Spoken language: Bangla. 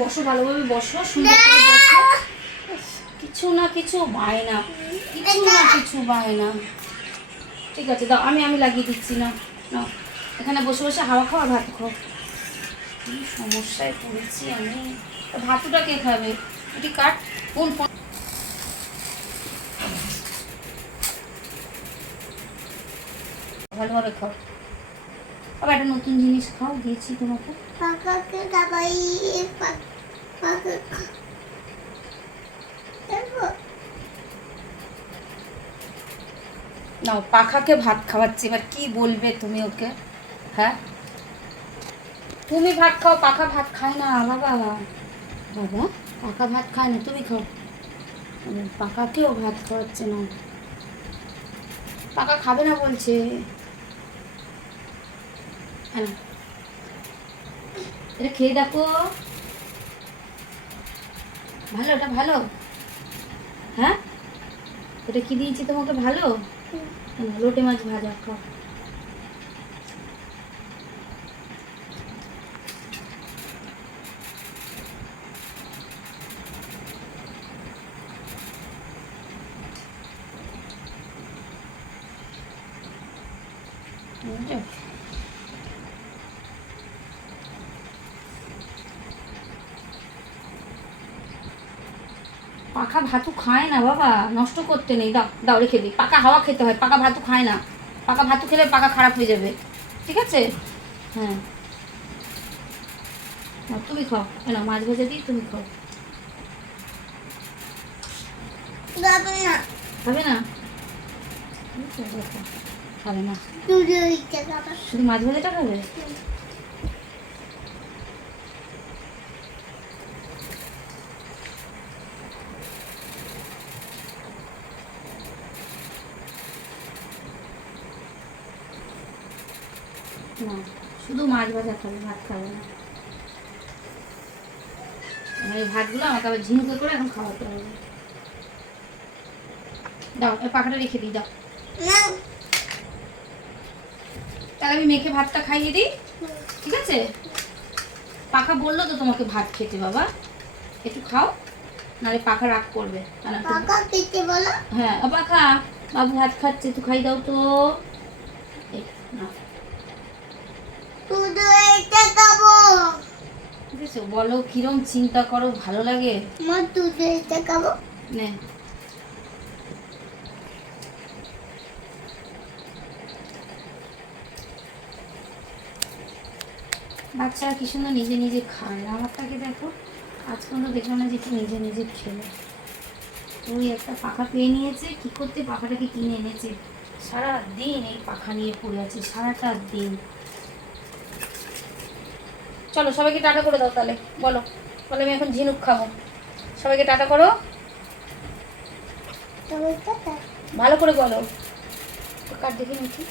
বসো, ভালোভাবে বসো, সুন্দর করে বসো। কিছু না কিছু বায়না, কিছু না কিছু বায়না। ঠিক আছে দাও, আমি লাগিয়ে দিচ্ছি না। নাও, এখানে বসে বসে হাওয়া খাওয়া, ভাত খাও। কি সমস্যায় পড়েছি আমি। ভাতুটা কে খাবে? এটি কাট। কোন ফোন? ভালোভাবে খাও। আবার একটা নতুন জিনিস খাও, দিয়েছি তোমাকে। পাকাকে দাবাই পাকা নাও, পাখাকে ভাত খাওয়াচ্ছি, এবার কি বলবে তুমি ওকে? হ্যাঁ, তুমি ভাত খাও, পাখা ভাত খায় না বাবা। বাবা, পাখা ভাত খায় না, তুমি খাও। পাখাকেও ভাত খাওয়াচ্ছে না, পাখা খাবে না বলছে। হ্যাঁ, এটা খেয়ে দেখো, ভালো, এটা ভালো। হ্যাঁ, এটা কি দিয়েছি তোমাকে? ভালো। লোটে মাছ ভাজা খাও। বুঝছো? পাখা ভাতু খায় না বাবা, নষ্ট করতে নেই। দাও দাও, রেখে দিই। পাকা হাওয়া খেতে হয়, পাকা ভাতু খায় না। পাকা ভাতু খেলে পাকা খারাপ হয়ে যাবে, ঠিক আছে? হ্যাঁ, তুমি খাও। না, মাছ ভেজে দিই, তুমি খাও। দাবে না খাবে না? খাবে না, তুই ইচ্ছা দাবা শুধু মাছ ভাজাটা খাবে। না, শুধু মাছ ভাজা খাবে, ভাত খাবে না। আমার এই ভাতগুলো আমাকে আবার ঝিনুকে করে এখন খাওয়াতে হবে। দাও, এই পাখাটা রেখে দিই, দাও। না তাহলে আমি মেখে ভাতটা খাইয়ে দিই, ঠিক আছে? পাখা বললো তো তোমাকে ভাত খেতে বাবা, একটু খাও, নাহলে পাখা রাগ করবে। পাকা খেতে বলো। হ্যাঁ, ও পাখা, বাবু ভাত খাচ্ছে, একটু খাই দাও তো। এই নাও। তুই এটা খাবো। ঠিক আছে, বলো কিরম চিন্তা করো, ভালো লাগে? মা তুই এটা খাবো। নে, বাচ্চারা কি সুন্দর নিজে নিজে খায়। আমারটাকে দেখো, আজ পর্যন্ত দেখলাম না যে একটু নিজে নিজে খেলো। ওই একটা পাখা পেয়ে নিয়েছে, কি করতে পাখাটাকে কিনে এনেছে। সারা দিন এই পাখা নিয়ে পড়ে আছে, সারাটা দিন। চলো, সবাইকে টাটা করে দাও তাহলে। বলো, বলো আমি এখন ঝিনুক খাবো। সবাইকে টাটা করো, তবে এটা ভালো করে বলো। কার দেখে নিচ্ছি।